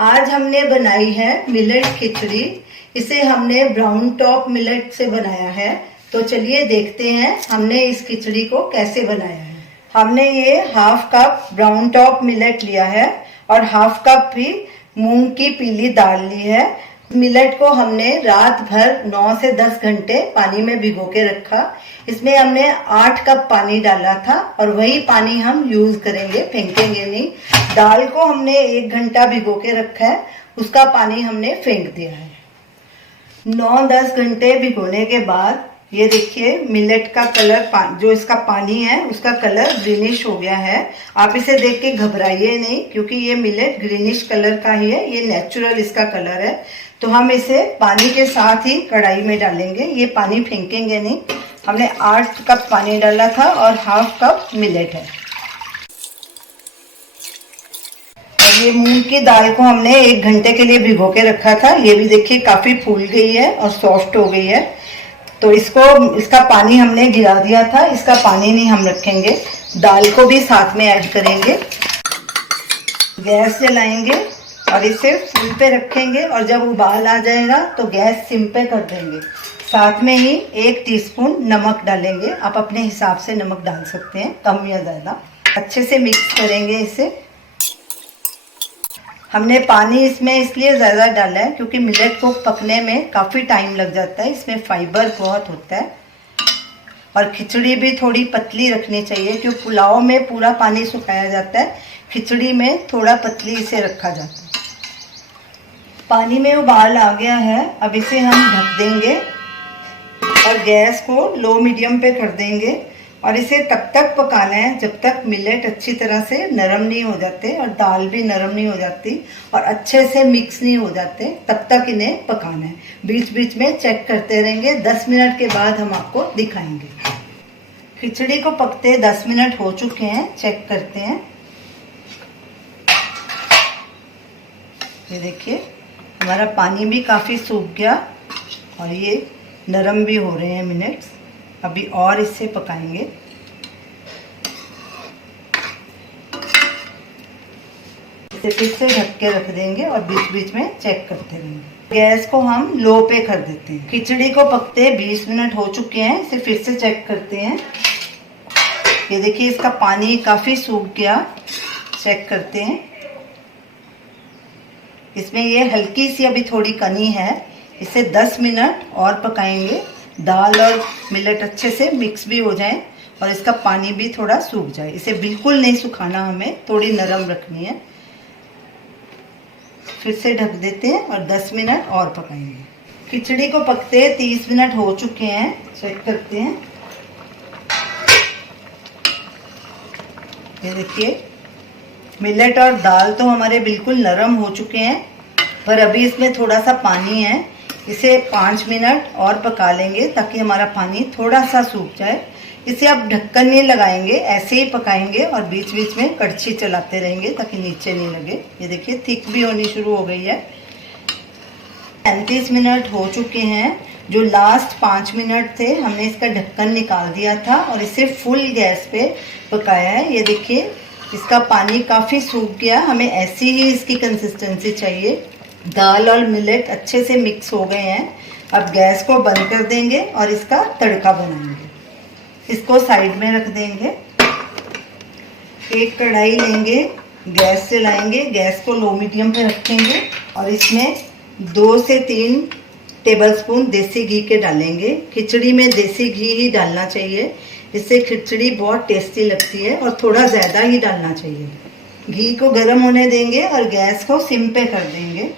आज हमने बनाई है मिलेट खिचड़ी। इसे हमने ब्राउन टॉप मिलेट से बनाया है। तो चलिए देखते हैं हमने इस खिचड़ी को कैसे बनाया है। हमने ये half cup brown top millet लिया है और हाफ कप भी मूंग की पीली दाल ली है। मिलेट को हमने रात भर 9 से 10 घंटे पानी में भिगो के रखा। इसमें हमने 8 कप पानी डाला था और वही पानी हम यूज करेंगे, फेंकेंगे नहीं। दाल को हमने 1 घंटा भिगो के रखा है, उसका पानी हमने फेंक दिया है। 9-10 घंटे भिगोने के बाद ये देखिए मिलेट का कलर, जो इसका पानी है उसका कलर ग्रीनिश हो गया है। आप इसे देख के घबराइए नहीं, क्योंकि ये मिलेट ग्रीनिश कलर का ही है, ये नेचुरल इसका कलर है। तो हम इसे पानी के साथ ही कढ़ाई में डालेंगे, ये पानी फेंकेंगे नहीं। हमने 8 कप पानी डाला था और हाफ कप मिलेट है। और ये मूंग की दाल को हमने 1 घंटे के लिए भिगो के रखा था। ये भी देखिए काफी फूल गई है और सॉफ्ट हो गई है। तो इसका पानी हमने गिरा दिया था, इसका पानी नहीं हम रखेंगे, दाल को भी साथ में ऐड करेंगे। गैस जलाएंगे और इसे फुल पे रखेंगे और जब उबाल आ जाएगा तो गैस सिम पे कर देंगे। साथ में ही 1 टीस्पून नमक डालेंगे। आप अपने हिसाब से नमक डाल सकते हैं, कम या ज़्यादा। अच्छे से मिक्स करेंगे इसे। हमने पानी इसमें इसलिए ज़्यादा डाला है क्योंकि मिलेट को पकने में काफ़ी टाइम लग जाता है, इसमें फाइबर बहुत होता है। और खिचड़ी भी थोड़ी पतली रखनी चाहिए, क्योंकि पुलाव में पूरा पानी सुखाया जाता है, खिचड़ी में थोड़ा पतली इसे रखा जाता है। पानी में उबाल आ गया है, अब इसे हम ढक देंगे और गैस को लो मीडियम पे कर देंगे। और इसे तब तक पकाना है जब तक मिलेट अच्छी तरह से नरम नहीं हो जाते और दाल भी नरम नहीं हो जाती और अच्छे से मिक्स नहीं हो जाते, तब तक इन्हें पकाना है। बीच बीच में चेक करते रहेंगे। 10 मिनट के बाद हम आपको दिखाएंगे। खिचड़ी को पकते 10 मिनट हो चुके हैं, चेक करते हैं। ये देखिए हमारा पानी भी काफ़ी सूख गया और ये नरम भी हो रहे हैं मिलेट्स। अभी और इससे पकाएंगे। इसे फिर से ढक के रख देंगे और बीच बीच में चेक करते रहेंगे। गैस को हम लो पे कर देते हैं। खिचड़ी को पकते 20 मिनट हो चुके हैं, इसे फिर से चेक करते हैं। ये देखिए इसका पानी काफ़ी सूख गया, चेक करते हैं। इसमें ये हल्की सी अभी थोड़ी कनी है, इसे 10 मिनट और पकाएंगे। दाल और मिलेट अच्छे से मिक्स भी हो जाए और इसका पानी भी थोड़ा सूख जाए। इसे बिल्कुल नहीं सुखाना, हमें थोड़ी नरम रखनी है। फिर से ढक देते हैं और 10 मिनट और पकाएंगे। खिचड़ी को पकते 30 मिनट हो चुके हैं, चेक करते हैं। ये देखिए मिलेट और दाल तो हमारे बिल्कुल नरम हो चुके हैं, पर अभी इसमें थोड़ा सा पानी है। इसे 5 मिनट और पका लेंगे ताकि हमारा पानी थोड़ा सा सूख जाए। इसे आप ढक्कन नहीं लगाएंगे, ऐसे ही पकाएंगे और बीच बीच में कड़छी चलाते रहेंगे ताकि नीचे नहीं लगे। ये देखिए थिक भी होनी शुरू हो गई है। 35 मिनट हो चुके हैं। जो लास्ट 5 मिनट थे हमने इसका ढक्कन निकाल दिया था और इसे फुल गैस पे पकाया है। ये देखिए इसका पानी काफ़ी सूख गया, हमें ऐसी ही इसकी कंसिस्टेंसी चाहिए। दाल और मिलेट अच्छे से मिक्स हो गए हैं। अब गैस को बंद कर देंगे और इसका तड़का बनाएंगे। इसको साइड में रख देंगे। एक कढ़ाई लेंगे, गैस जलाएंगे, गैस को लो मीडियम पे रखेंगे और इसमें 2 से 3 टेबलस्पून देसी घी के डालेंगे। खिचड़ी में देसी घी ही डालना चाहिए, इससे खिचड़ी बहुत टेस्टी लगती है और थोड़ा ज़्यादा ही डालना चाहिए। घी को गर्म होने देंगे और गैस को सिम पे कर देंगे।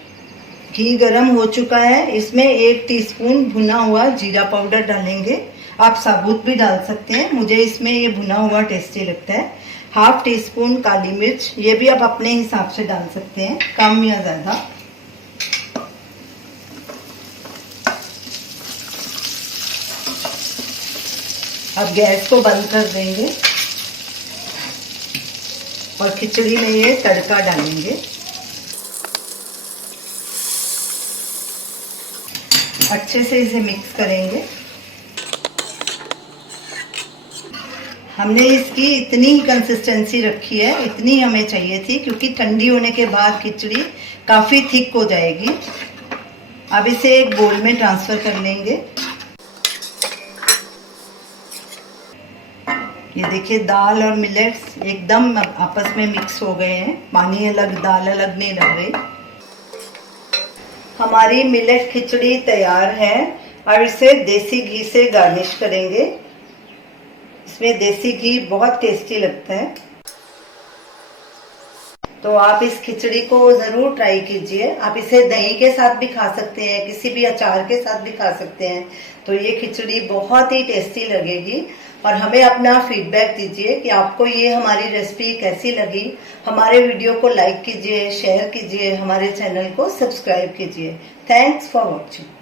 घी गर्म हो चुका है, इसमें 1 टीस्पून भुना हुआ जीरा पाउडर डालेंगे। आप साबुत भी डाल सकते हैं, मुझे इसमें ये भुना हुआ टेस्टी लगता है। हाफ टीस्पून काली मिर्च, ये भी आप अपने हिसाब से डाल सकते हैं, कम या ज़्यादा। अब गैस को बंद कर देंगे और खिचड़ी में ये तड़का डालेंगे। अच्छे से इसे मिक्स करेंगे। हमने इसकी इतनी ही कंसिस्टेंसी रखी है, इतनी हमें चाहिए थी, क्योंकि ठंडी होने के बाद खिचड़ी काफ़ी थिक हो जाएगी। अब इसे एक बोल में ट्रांसफ़र कर लेंगे। ये देखिए दाल और मिलेट्स एकदम आपस में मिक्स हो गए हैं, पानी अलग दाल अलग नहीं लग रही। हमारी मिलेट खिचड़ी तैयार है। और इसे देसी घी से गार्निश करेंगे। इसमें देसी घी बहुत टेस्टी लगता है, तो आप इस खिचड़ी को ज़रूर ट्राई कीजिए। आप इसे दही के साथ भी खा सकते हैं, किसी भी अचार के साथ भी खा सकते हैं। तो ये खिचड़ी बहुत ही टेस्टी लगेगी। और हमें अपना फीडबैक दीजिए कि आपको ये हमारी रेसिपी कैसी लगी। हमारे वीडियो को लाइक कीजिए, शेयर कीजिए, हमारे चैनल को सब्सक्राइब कीजिए। Thanks for watching.